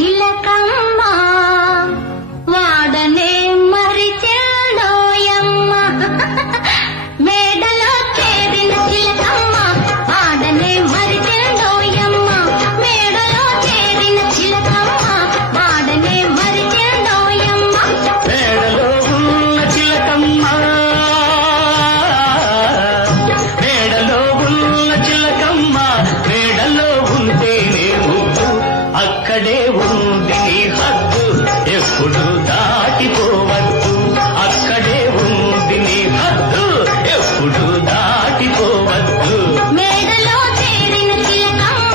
చిలకమ్మ వాడనే మరిచెల్లోయమ్మ మేడలో చేరిన చిలకమ్మ వాడనే మరిచెల్లోయమ్మ మేడలో చేరిన చిలకమ్మ వాడనే మరిచెల్లోయమ్మ మేడలో ఉన్న చిలకమ్మ మేడలో ఉన్న చిలకమ్మ మేడలో ఉంటేనే ముద్దు అక్కడే ఉంది నీ హద్దు ఎప్పుడు దాటిపోవద్దు అక్కడే ఉంది నీ హద్దు ఎప్పుడు దాటిపోవద్దు మేడలో చేరిన చిలకమ్మ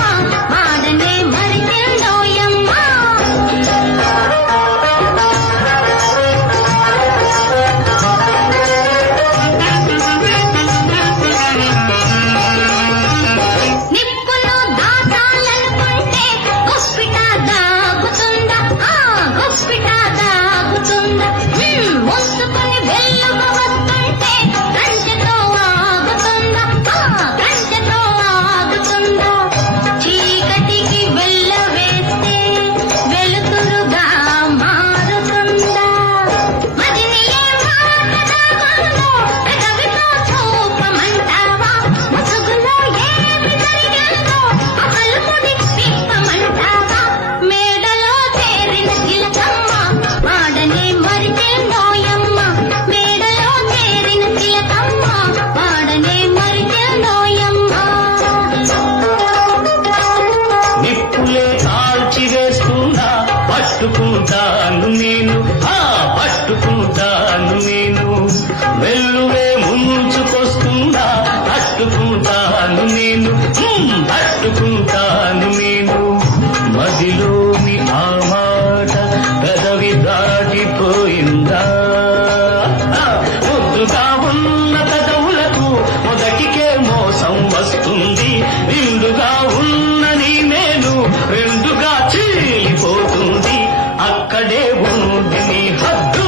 వాడనే మరిచెల్లోయమ్మ నిప్పులు దాటాలనుకుంటే గుప్పిట దాగుతుందా గుప్పిట దాగుతుందా మోసుకుని వెల్లుగా వస్తుంటే కంచెతో ఆగుతుందా కంచెతో ఆగుతుందా చీకటికి వెళ్ళ వేస్తే వెలుతురుగా మారుతుందా మదిని ఏ మాట దాగుందో పెదవితో చూపమంటావా ముసుగులో ఏమి జరిగిందో అసలుకుని విప్పమంటావా మేడలో చేరిన చిలకమ్మ వాడనే మరిచెల్లోయమ్మ మేడలో చేరిన చిలకమ్మ వాడనే మరిచెల్లోయమ్మ నిప్పులే కాల్చివేస్తున్నా పట్టుకుంటాను నేను పట్టుకుంటాను నేను వెల్లువే ముంచుకొస్తున్నా పట్టుకుంటాను నేను పట్టుకుంటాను నేను మదిలోని ఆ మాట పెదవి దాటిపోయిందా ముద్దుగా ఉన్న పెదవులకు మొదటికే మోసం వస్తుంది నిండుగా ఉన్న నీ నేను రెండుగా చీలిపోతుంది అక్కడే ఉంది నీ హద్దు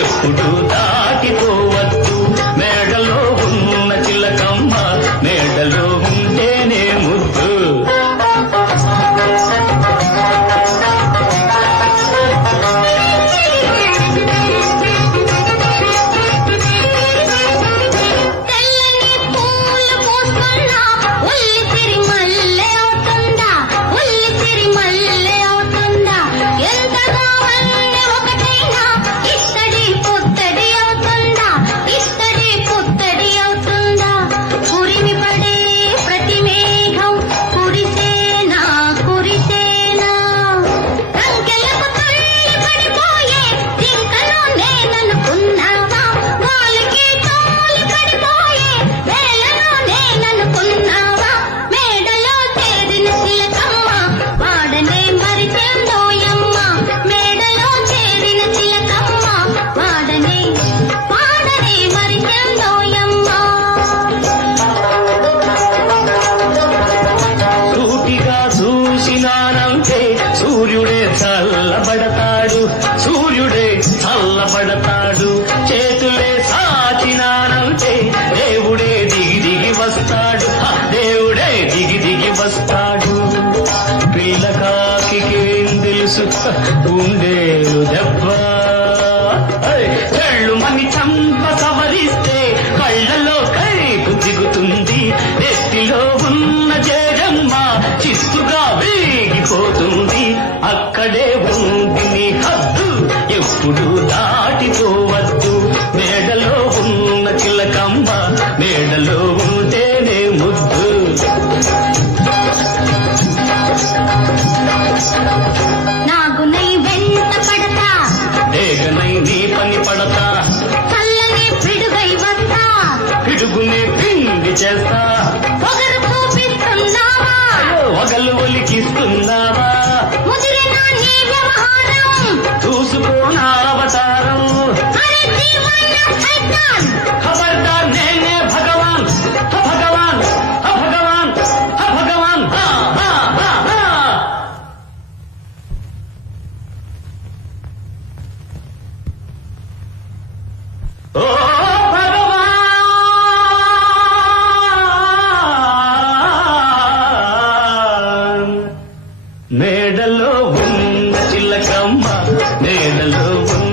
ఎప్పుడు దాటిపోవద్దు మేడలో ఉన్న చిలకమ్మ మేడలో ఉంటేనే ముద్దు తెల్లని పూలు పూస్తున్నా ఉల్లి సిరిమల్లె అవుతుందా ఉల్లి సిరిమల్లె అవుతుందా ఎంతగా అన్ని ఒకటైనా ఇత్తడి పుత్తడి అవుతుందా ఇత్తడి పుత్తడి అవుతుందా కురిమి పడే ప్రతి మేఘం కురిసేనా కురిసేనా రంకెలకు తల్లి పడిపోయే జింకలో నేననుకున్నావా గాలికి తోలి పడిపోయే వేలలో నేననుకున్నావా మేడలో చేరిన చిలకమ్మ వాడనే మరిచెల్లోయమ్మ మేడలో చేరిన చిలకమ్మ వాడనే మరిచెల్లోయమ్మ సూటిగా చూసినానంటే సూర్యుడే చల్లబడతాడు సూర్యుడే చల్లబడతాడు చేతులే సాచినానంటే దేవుడే దిగి దిగి వస్తాడు దేవుడే దిగి దిగి వస్తాడు పిల్లకాకికేం తెలుసు ఉండేలు దెబ్బ చెళ్ళు మని చంప సవరిస్తే కళ్ళలో కైపు దిగుతుంది నెత్తిలో ఉన్న జేజమ్మ చిత్తుగా వేగిపోతుంది అక్కడే ఉంది నీ హద్దు ఎప్పుడు దాటిపోవద్దు మేడలో ఉన్న చిలకమ్మ మేడలో ఉంటేనే ముద్దు నాగునై వెంట పడతా ఏగనై నీ పని పడతా చల్లని పిడుగై వస్తా పిడుగునే పిండి చేస్తా పొగరు చూపిస్తున్నావా వగలు ఒలికిస్తున్నావా ముదిరిన నీ వ్యవహారం చూసుకోనా అవతారం అరే జీవన సైతాన్ ఖబర్దార్ నేనే భగవాన్ భగవాన్ భగవాన్ భగవాన్ ఓ భగవాన్ నేలలో ఉన్న